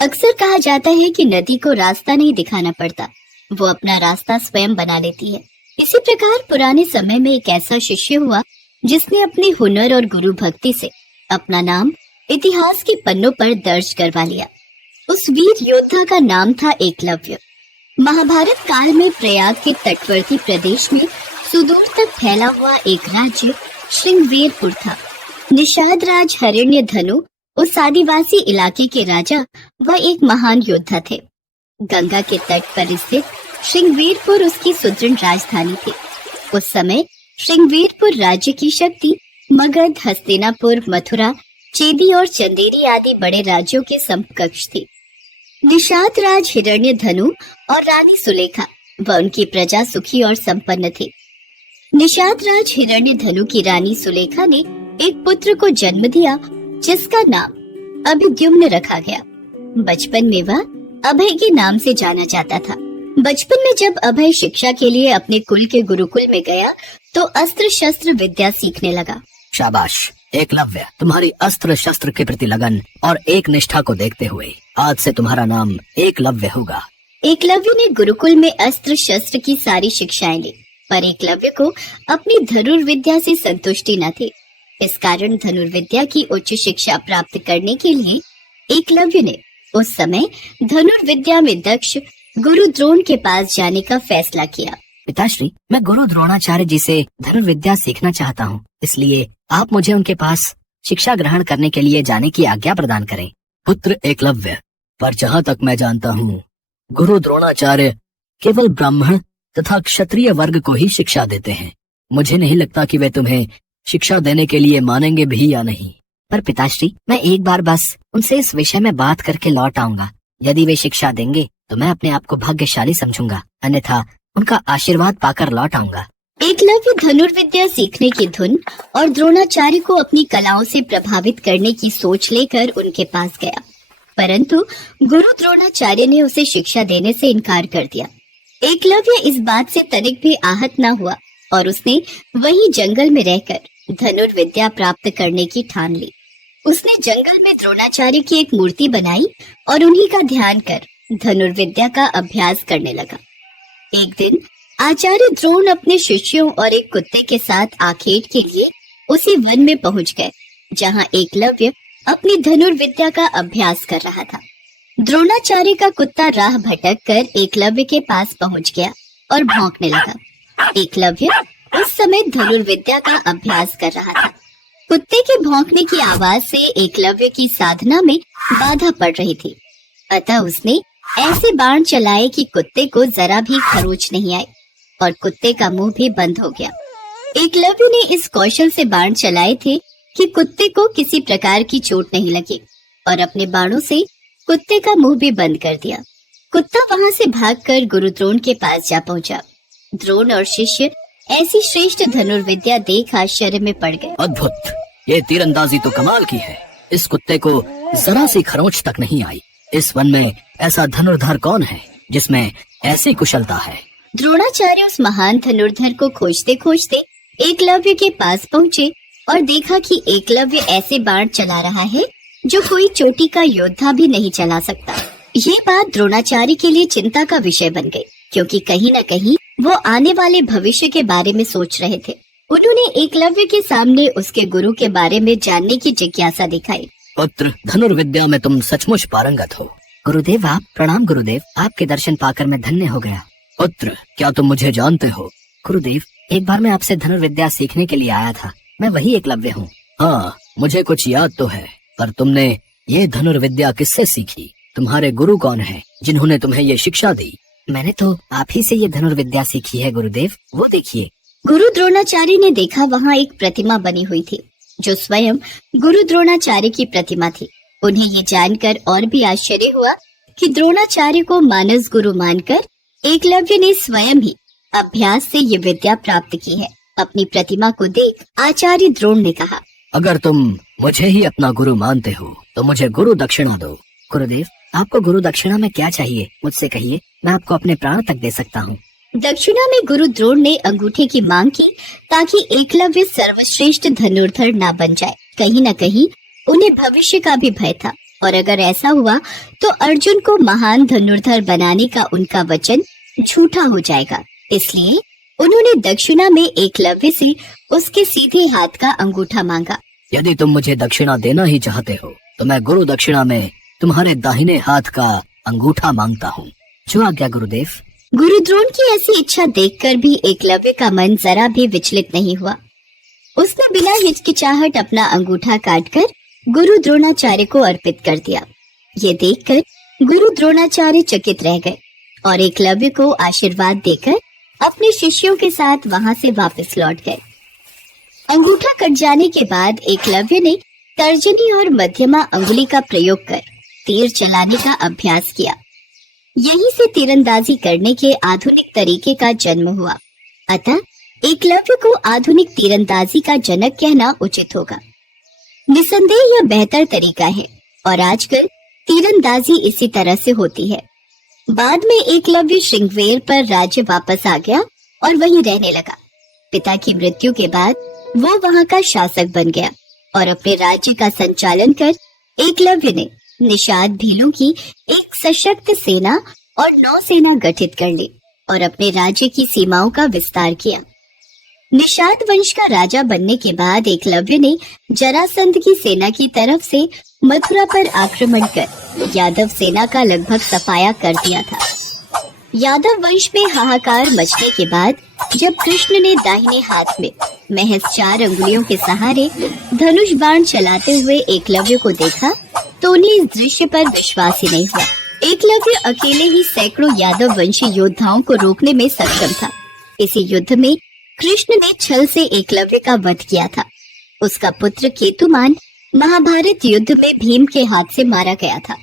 अक्सर कहा जाता है कि नदी को रास्ता नहीं दिखाना पड़ता, वो अपना रास्ता स्वयं बना लेती है। इसी प्रकार पुराने समय में एक ऐसा शिष्य हुआ जिसने अपने हुनर और गुरु भक्ति से अपना नाम इतिहास के पन्नों पर दर्ज करवा लिया। उस वीर योद्धा का नाम था एकलव्य। महाभारत काल में प्रयाग के तटवर्ती प्रदेश में सुदूर तक फैला हुआ एक राज्य श्रृंगवेरपुर था। निषाद राज हिरण्यधनु उस आदिवासी इलाके के राजा व एक महान योद्धा थे। गंगा के तट पर स्थित श्रृंगवेरपुर उसकी सुदृढ़ राजधानी थी। उस समय श्रृंगवेरपुर राज्य की शक्ति मगध, हस्तिनापुर, मथुरा, चेदी और चंदेरी आदि बड़े राज्यों के समकक्ष थी। निषाद राज हिरण्यधनु और रानी सुलेखा व उनकी प्रजा सुखी और संपन्न थी। निषाद राज हिरण्यधनु की रानी सुलेखा ने एक पुत्र को जन्म दिया जिसका नाम अभिद्युम्न रखा गया। बचपन में वह अभय के नाम से जाना जाता था। बचपन में जब अभय शिक्षा के लिए अपने कुल के गुरुकुल में गया तो अस्त्र शस्त्र विद्या सीखने लगा। शाबाश एकलव्य, तुम्हारी अस्त्र शस्त्र के प्रति लगन और एक निष्ठा को देखते हुए आज से तुम्हारा नाम एकलव्य होगा। एकलव्य ने गुरुकुल में अस्त्र शस्त्र की सारी शिक्षाएं ली, पर एकलव्य को अपनी धनुर्विद्या से संतुष्टि न थी। इस कारण धनुर्विद्या की उच्च शिक्षा प्राप्त करने के लिए एकलव्य ने उस समय धनुर्विद्या में दक्ष गुरु द्रोण के पास जाने का फैसला किया। पिताश्री, मैं गुरु द्रोणाचार्य जी से धनुर्विद्या सीखना चाहता हूँ, इसलिए आप मुझे उनके पास शिक्षा ग्रहण करने के लिए जाने की आज्ञा प्रदान करें। पुत्र एकलव्य, पर जहाँ तक मैं जानता हूँ गुरु द्रोणाचार्य केवल ब्राह्मण तथा क्षत्रिय वर्ग को ही शिक्षा देते हैं। मुझे नहीं लगता कि वे तुम्हें शिक्षा देने के लिए मानेंगे भी या नहीं। पर पिताश्री, मैं एक बार बस उनसे इस विषय में बात करके लौट आऊंगा। यदि वे शिक्षा देंगे तो मैं अपने आप को भाग्यशाली समझूंगा, अन्यथा उनका आशीर्वाद पाकर लौट आऊंगा। एकलव्य धनुर्विद्या सीखने की धुन और द्रोणाचार्य को अपनी कलाओं से प्रभावित करने की सोच लेकर उनके पास गया, परंतु गुरु द्रोणाचार्य ने उसे शिक्षा देने से इनकार कर दिया। एकलव्य इस बात से तनिक भी आहत न हुआ और उसने वहीं जंगल में रहकर धनुर्विद्या प्राप्त करने की ठान ली। उसने जंगल में द्रोणाचार्य की एक मूर्ति बनाई और उन्हीं का ध्यान कर धनुर्विद्या का अभ्यास करने लगा। एक दिन आचार्य द्रोण अपने शिष्यों और एक कुत्ते के साथ आखेट के लिए उसी वन में पहुंच गए जहां एकलव्य अपनी धनुर्विद्या का अभ्यास कर रहा था। द्रोणाचार्य का कुत्ता राह भटक कर एकलव्य के पास पहुंच गया और भौंकने लगा। एकलव्य उस समय धनुर्विद्या का अभ्यास कर रहा था। कुत्ते के भौंकने की आवाज से एकलव्य की साधना में बाधा पड़ रही थी, अतः उसने ऐसे बाण चलाए कि कुत्ते को जरा भी खरोच नहीं आई और कुत्ते का मुंह भी बंद हो गया। एकलव्य ने इस कौशल से बाण चलाए थे कि कुत्ते को किसी प्रकार की चोट नहीं लगी और अपने बाणों से कुत्ते का मुंह भी बंद कर दिया। कुत्ता वहां से भागकर गुरु द्रोण के पास जा पहुंचा। द्रोण और शिष्य ऐसी श्रेष्ठ धनुर्विद्या देख आश्चर्य में पड़ गए। अद्भुत, ये तीरंदाजी तो कमाल की है। इस कुत्ते को जरा सी खरोंच तक नहीं आई। इस वन में ऐसा धनुर्धर कौन है जिसमें ऐसी कुशलता है? द्रोणाचार्य उस महान धनुर्धर को खोजते खोजते एकलव्य के पास पहुँचे और देखा कि एकलव्य ऐसे बाण चला रहा है जो कोई चोटी का योद्धा भी नहीं चला सकता। ये बात द्रोणाचार्य के लिए चिंता का विषय बन गई, क्योंकि कहीं न कहीं वो आने वाले भविष्य के बारे में सोच रहे थे। उन्होंने एकलव्य के सामने उसके गुरु के बारे में जानने की जिज्ञासा दिखाई। पुत्र, धनुर्विद्या में तुम सचमुच पारंगत हो। गुरुदेव, आप प्रणाम। गुरुदेव, आपके दर्शन पाकर मैं धन्य हो गया। पुत्र, क्या तुम मुझे जानते हो? गुरुदेव, एक बार मैं आपसे धनुर्विद्या सीखने के लिए आया था। मैं वही एकलव्य हूँ। हाँ, मुझे कुछ याद तो है, पर तुमने ये धनुर्विद्या किससे सीखी? तुम्हारे गुरु कौन है जिन्होंने तुम्हें ये शिक्षा दी? मैंने तो आप ही से ये धनुर्विद्या सीखी है गुरुदेव, वो देखिए। गुरु द्रोणाचार्य ने देखा वहाँ एक प्रतिमा बनी हुई थी जो स्वयं गुरु द्रोणाचार्य की प्रतिमा थी। उन्हें ये जानकर और भी आश्चर्य हुआ कि द्रोणाचार्य को मानस गुरु मानकर एकलव्य ने स्वयं ही अभ्यास से ये विद्या प्राप्त की है। अपनी प्रतिमा को देख आचार्य द्रोण ने कहा, अगर तुम मुझे ही अपना गुरु मानते हो तो मुझे गुरु दक्षिणा दो। गुरुदेव, आपको गुरु दक्षिणा में क्या चाहिए, मुझसे कहिए, मैं आपको अपने प्राण तक दे सकता हूँ। दक्षिणा में गुरु द्रोण ने अंगूठे की मांग की ताकि एकलव्य सर्वश्रेष्ठ धनुर्धर न बन जाए। कहीं न कहीं उन्हें भविष्य का भी भय था। और अगर ऐसा हुआ तो अर्जुन को महान धनुर्धर बनाने का उनका वचन झूठा हो जाएगा। इसलिए उन्होंने दक्षिणा में एकलव्य से उसके सीधे हाथ का अंगूठा मांगा। यदि तुम मुझे दक्षिणा देना ही चाहते हो तो मैं गुरु दक्षिणा में तुम्हारे दाहिने हाथ का अंगूठा मांगता हूँ। जो आज्ञा गुरुदेव। गुरु द्रोण की ऐसी इच्छा देखकर भी एकलव्य का मन जरा भी विचलित नहीं हुआ। उसने बिना हिचकिचाहट अपना अंगूठा काटकर गुरु द्रोणाचार्य को अर्पित कर दिया। ये देखकर गुरु द्रोणाचार्य चकित रह गए और एकलव्य को आशीर्वाद देकर अपने शिष्यों के साथ वहां से वापस लौट गए। अंगूठा कट जाने के बाद एकलव्य ने तर्जनी और मध्यमा अंगुली का प्रयोग कर तीर चलाने का अभ्यास किया। यहीं से तीरंदाजी करने के आधुनिक तरीके का जन्म हुआ। अतः एकलव्य को आधुनिक तीरंदाजी का जनक कहना उचित होगा। निसंदेह यह बेहतर तरीका है और आजकल तीरंदाजी इसी तरह से होती है। बाद में एकलव्य श्रृंगवेर पर राज्य वापस आ गया और वहीं रहने लगा। पिता की मृत्यु के बाद वो वहां का शासक बन गया और अपने राज्य का संचालन कर एकलव्य ने निषाद भीलों की एक सशक्त सेना और नौसेना गठित कर ली और अपने राज्य की सीमाओं का विस्तार किया। निषाद वंश का राजा बनने के बाद एकलव्य ने जरासंध की सेना की तरफ से मथुरा पर आक्रमण कर यादव सेना का लगभग सफाया कर दिया था। यादव वंश में हाहाकार मचने के बाद जब कृष्ण ने दाहिने हाथ में महज 4 अंगुलियों के सहारे धनुष बाण चलाते हुए एकलव्य को देखा तो उन्हें इस दृश्य पर विश्वास ही नहीं हुआ। एकलव्य अकेले ही सैकड़ों यादव वंशी योद्धाओं को रोकने में सक्षम था। इसी युद्ध में कृष्ण ने छल से एकलव्य का वध किया था। उसका पुत्र केतुमान महाभारत युद्ध में भीम के हाथ से मारा गया था।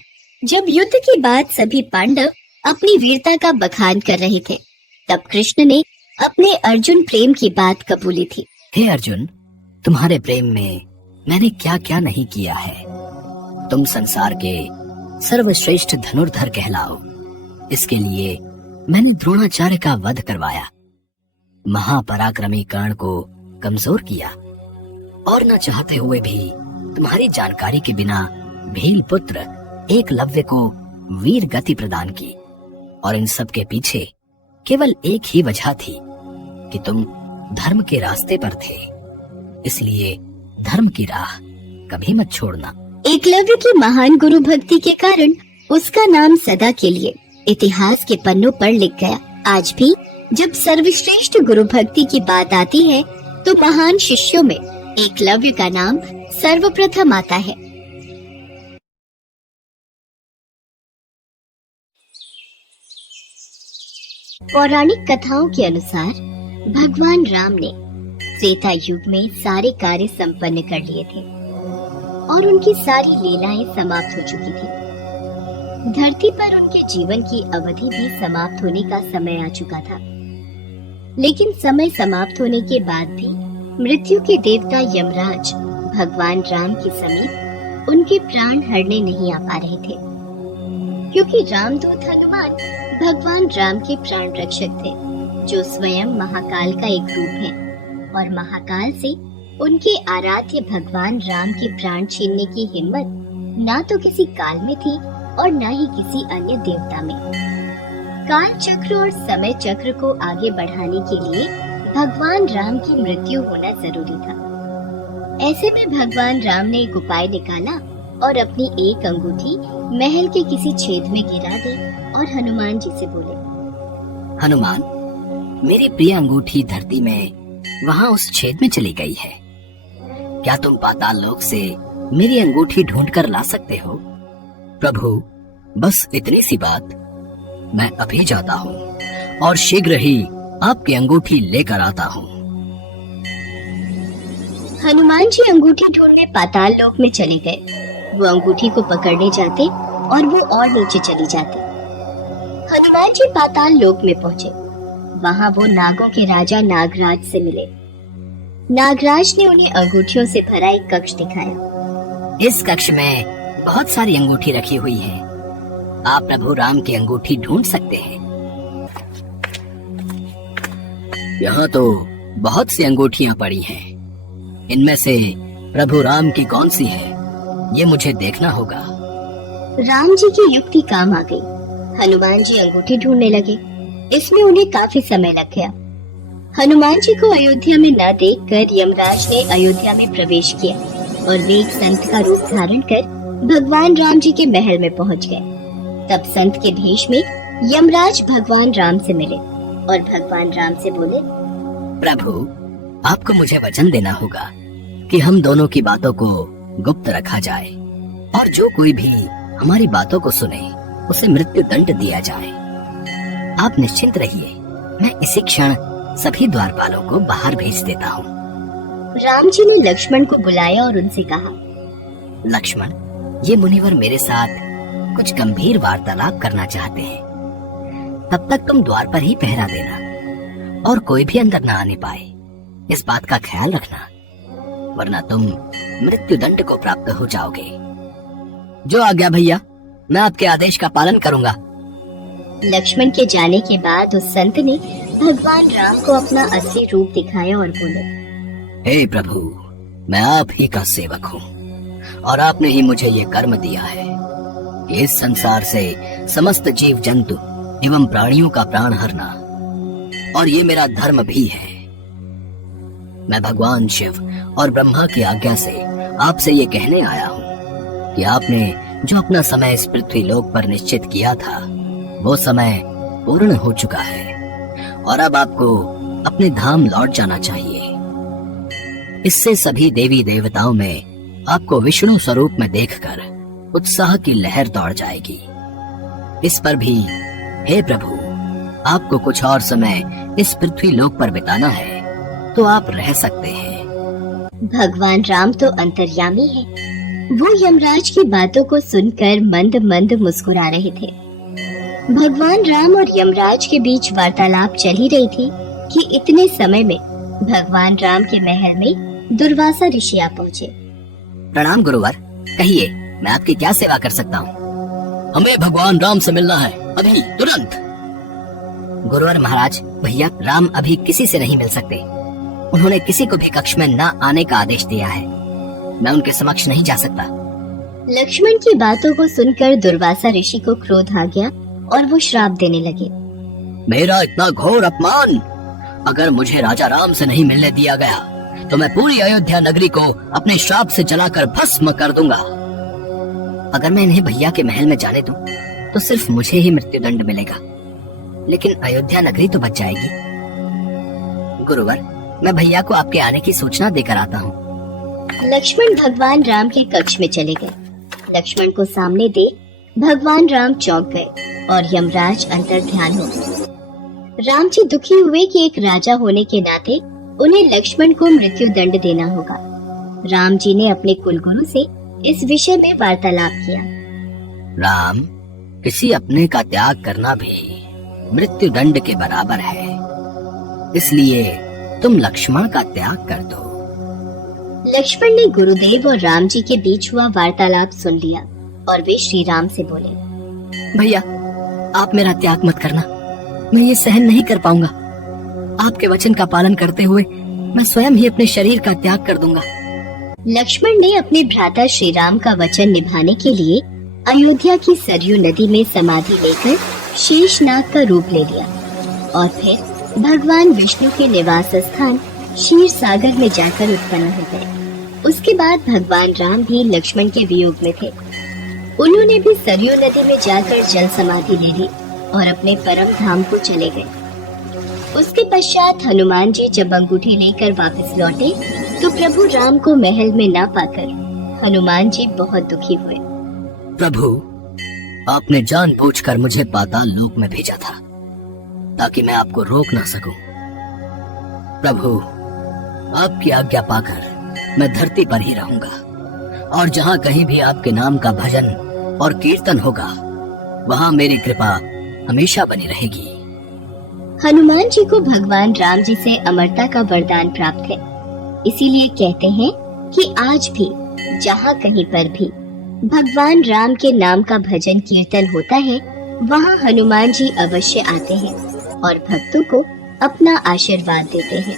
जब युद्ध के बाद सभी पांडव अपनी वीरता का बखान कर रहे थे, तब कृष्ण ने अपने अर्जुन प्रेम की बात कबूली थी। हे अर्जुन, तुम्हारे प्रेम में मैंने क्या क्या नहीं किया है। तुम संसार के सर्वश्रेष्ठ धनुर्धर कहलाओ। इसके लिए मैंने द्रोणाचार्य का वध करवाया, महापराक्रमी कर्ण को कमजोर किया और न चाहते हुए भी तुम्हारी जानकारी के बिना भील पुत्र एकलव्य को वीर गति प्रदान की। और इन सब के पीछे केवल एक ही वजह थी कि तुम धर्म के रास्ते पर थे, इसलिए धर्म की राह कभी मत छोड़ना। एकलव्य की महान गुरु भक्ति के कारण उसका नाम सदा के लिए इतिहास के पन्नों पर लिख गया। आज भी जब सर्वश्रेष्ठ गुरु भक्ति की बात आती है तो महान शिष्यों में एकलव्य का नाम सर्वप्रथम आता है। पौराणिक कथाओं के अनुसार भगवान राम ने त्रेता युग में सारे कार्य संपन्न कर लिए थे और उनकी सारी लीलाएं समाप्त हो चुकी थी। धरती पर उनके जीवन की अवधि भी समाप्त होने का समय आ चुका था। लेकिन समय समाप्त होने के बाद भी मृत्यु के देवता यमराज भगवान राम के समीप उनके प्राण हरने नहीं आ पा रहे थे, क्योंकि रामदूत हनुमान भगवान राम के प्राण रक्षक थे, जो स्वयं महाकाल का एक रूप है और महाकाल से उनके आराध्य भगवान राम के प्राण छीनने की हिम्मत ना तो किसी काल में थी और ना ही किसी अन्य देवता में। काल चक्र और समय चक्र को आगे बढ़ाने के लिए भगवान राम की मृत्यु होना जरूरी था। ऐसे में भगवान राम ने एक उपाय निकाला और अपनी एक अंगूठी महल के किसी छेद में गिरा दी और हनुमान जी से बोले, हनुमान, मेरी प्रिय अंगूठी धरती में वहाँ उस छेद में चली गई है। क्या तुम पाताल लोक से मेरी अंगूठी ढूंढ कर ला सकते हो? प्रभु, बस इतनी सी बात। मैं अभी जाता हूँ और शीघ्र ही आपकी अंगूठी लेकर आता हूँ। हनुमान जी अंगूठी ढूंढने पाताल लोक में चले गए। वो अंगूठी को पकड़ने जाते और वो और नीचे चली जाती। हनुमान जी पाताल लोक में पहुँचे। वहाँ वो नागों के राजा नागराज से मिले। नागराज ने उन्हें अंगूठियों से भरा एक कक्ष दिखाया। इस कक्ष में बहुत सारी अंगूठी रखी हुई है। आप प्रभु राम की अंगूठी ढूंढ सकते हैं। यहाँ तो बहुत सी अंगूठियाँ पड़ी हैं। इनमें से प्रभु राम की कौन सी है, ये मुझे देखना होगा। राम जी की युक्ति काम आ गई। हनुमान जी अंगूठी ढूंढने लगे। इसमें उन्हें काफी समय लग गया। हनुमान जी को अयोध्या में न देखकर यमराज ने अयोध्या में प्रवेश किया और वे एक संत का रूप धारण कर भगवान राम जी के महल में पहुंच गए। तब संत के भेष में यमराज भगवान राम से मिले और भगवान राम से बोले, प्रभु, आपको मुझे वचन देना होगा कि हम दोनों की बातों को गुप्त रखा जाए और जो कोई भी हमारी बातों को सुने उसे मृत्यु दंड दिया जाए। आप निश्चिंत रहिए, मैं इसी क्षण सभी द्वारपालों को बाहर भेज देता हूँ। राम जी ने लक्ष्मण को बुलाया और उनसे कहा, लक्ष्मण, ये मुनिवर मेरे साथ कुछ गंभीर वार्तालाप करना चाहते हैं। तब तक तुम द्वार पर ही पहरा देना और कोई भी अंदर न आने पाए, इस बात का ख्याल रखना, वरना तुम मृत्यु दंड को प्राप्त हो जाओगे। जो आज्ञा भैया, मैं आपके आदेश का पालन करूंगा। लक्ष्मण के जाने के बाद उस संत ने भगवान राम को अपना असली रूप दिखाया और बोले, हे प्रभु, मैं आप ही का सेवक हूँ और आपने ही मुझे ये कर्म दिया है कि इस संसार से समस्त जीव जंतु एवं प्राणियों का प्राण हरना, और ये मेरा धर्म भी है। मैं भगवान शिव और ब्रह्मा की आज्ञा से आपसे ये कहने आया हूँ कि आपने जो अपना समय इस पृथ्वी लोक पर निश्चित किया था, वो समय पूर्ण हो चुका है और अब आपको अपने धाम लौट जाना चाहिए। इससे सभी देवी देवताओं में आपको विष्णु स्वरूप में देखकर उत्साह की लहर दौड़ जाएगी। इस पर भी हे प्रभु, आपको कुछ और समय इस पृथ्वी लोक पर बिताना है तो आप रह सकते हैं। भगवान राम तो अंतर्यामी है। वो यमराज की बातों को सुनकर मंद मंद मुस्कुरा रहे थे। भगवान राम और यमराज के बीच वार्तालाप चल ही रही थी कि इतने समय में भगवान राम के महल में दुर्वासा ऋषि आ पहुँचे। प्रणाम गुरुवर, कहिए मैं आपकी क्या सेवा कर सकता हूँ? हमें भगवान राम से मिलना है, अभी तुरंत। गुरुवर महाराज, भैया राम अभी किसी से नहीं मिल सकते। उन्होंने किसी को भी कक्ष में न आने का आदेश दिया है। मैं उनके समक्ष नहीं जा सकता। लक्ष्मण की बातों को सुनकर दुर्वासा ऋषि को क्रोध आ गया और वो श्राप देने लगे। मेरा इतना घोर अपमान! अगर मुझे राजा राम से नहीं मिलने दिया गया तो मैं पूरी अयोध्या नगरी को अपने श्राप से जलाकर भस्म कर दूंगा। अगर मैं इन्हें भैया के महल में जाने दूं, तो सिर्फ मुझे ही मृत्यु दंड मिलेगा, लेकिन अयोध्या नगरी तो बच जाएगी। गुरुवर, मैं भैया को आपके आने की सूचना देकर आता हूँ। लक्ष्मण भगवान राम के कक्ष में चले गए। लक्ष्मण को सामने देख भगवान राम चौंक गए और यमराज अंतर ध्यान हो गए। राम जी दुखी हुए कि एक राजा होने के नाते उन्हें लक्ष्मण को मृत्यु दंड देना होगा। राम जी ने अपने कुलगुरु से इस विषय में वार्तालाप किया। राम, किसी अपने का त्याग करना भी मृत्यु दंड के बराबर है, इसलिए तुम लक्ष्मण का त्याग कर दो। लक्ष्मण ने गुरुदेव और राम जी के बीच हुआ वार्तालाप सुन लिया और वे श्री राम से बोले, भैया, आप मेरा त्याग मत करना, मैं ये सहन नहीं कर पाऊंगा। आपके वचन का पालन करते हुए मैं स्वयं ही अपने शरीर का त्याग कर दूंगा। लक्ष्मण ने अपने भ्राता श्री राम का वचन निभाने के लिए अयोध्या की सरयू नदी में समाधि लेकर शेषनाग का रूप ले लिया और फिर भगवान विष्णु के निवास स्थान क्षीर सागर में जाकर उत्पन्न हो गए। उसके बाद भगवान राम भी लक्ष्मण के वियोग में थे। उन्होंने भी सरयू नदी में जाकर जल समाधि ले ली और अपने परम धाम को चले गए। उसके पश्चात हनुमान जी जब अंगूठी लेकर वापस लौटे तो प्रभु राम को महल में न पाकर हनुमान जी बहुत दुखी हुए। प्रभु, आपने जानबूझकर मुझे पाताल लोक में भेजा था ताकि मैं आपको रोक ना सकूं। प्रभु, आपकी आज्ञा पाकर मैं धरती पर ही रहूंगा और जहाँ कहीं भी आपके नाम का भजन और कीर्तन होगा, वहाँ मेरी कृपा हमेशा बनी रहेगी। हनुमान जी को भगवान राम जी से अमरता का वरदान प्राप्त है। इसीलिए कहते हैं कि आज भी जहाँ कहीं पर भी भगवान राम के नाम का भजन कीर्तन होता है, वहाँ हनुमान जी अवश्य आते हैं और भक्तों को अपना आशीर्वाद देते हैं।